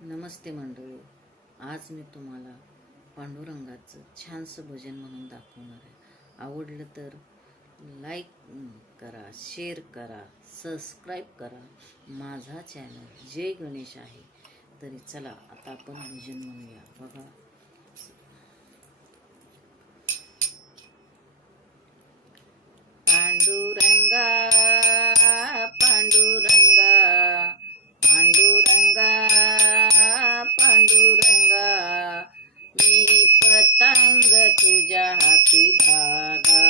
नमस्ते मंडळी. आज मी तुम्हाला पांडुरंगाचं छानसं भजन म्हणून दाखवणार आहे. आवडलं तर लाईक करा, शेअर करा, सबस्क्राईब करा. माझा चॅनल जय गणेश आहे. तरी चला आता आपण भजन म्हणूया. बघा, पांडुरंगा पांडुरंगा पांडुरंगा पांडुरंगा, मी पतंग तुझ्या हाती धागा,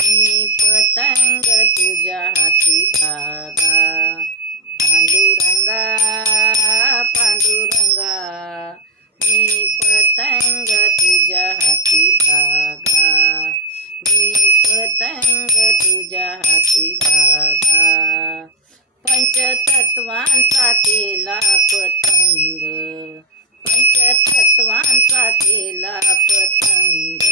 मी पतंग तुझ्या हाती धागा. पांडुरंगा पांडुरंगा, मी पतंग तुझ्या हाती धागा, मी पतंग तुझ्या हाती धागा. पंचतत्वांचा केला पतंग, पंचतत्वांचा केला पतंग.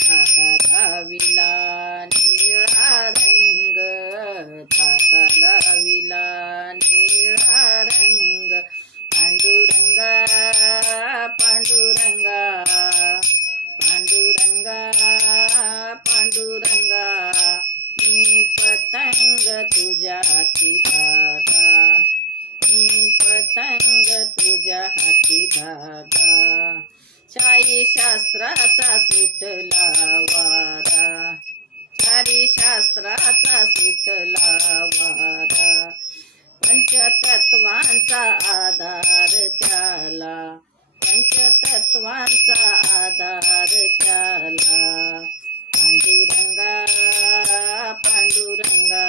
धागा लाविला निळा रंग, धागा लाविला निळा रंग. पांडुरंगा पांडुरंगा पांडुरंगा पांडुरंगा, मी पतंग तुझ्या हाती धागा, मी पतंग तुझ्या हाती धागा. चारी शास्त्राचा सुटला वारा, चारी शास्त्राचा सुटला वारा. पंचतत्वांचा आधार त्याला, पंचतत्वांचा आधार त्याला. पांडुरंगा पांडुरंगा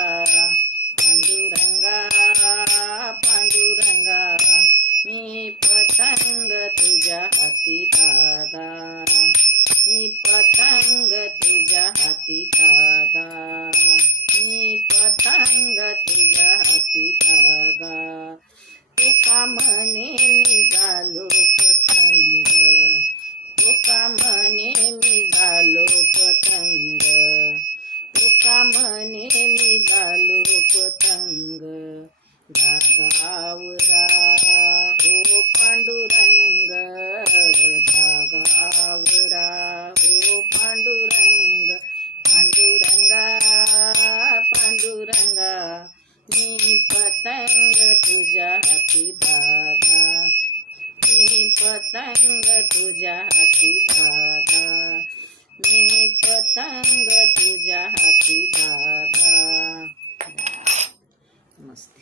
पांडुरंगा पांडुरंगा, मी पतंग तुझ्या हाती धागा, मी पतंग तुझ्या हाती धागा, मी पतंग तुझ्या हाती धागा. तुका म्हणे मी झालो पतंग, तुका म्हणे मी झालो पतंग, तुका म्हणे मी झालो पतंग. धागावरा हो पांडुरंग, धागावरा हो पांडुरंग. पांडुरंगा पांडुरंगा, मी पतंग तुझ्या हाती धागा, मी पतंग तुझ्या हाती धागा, मी पतंग तुझ्या हाती धागा. मस्त.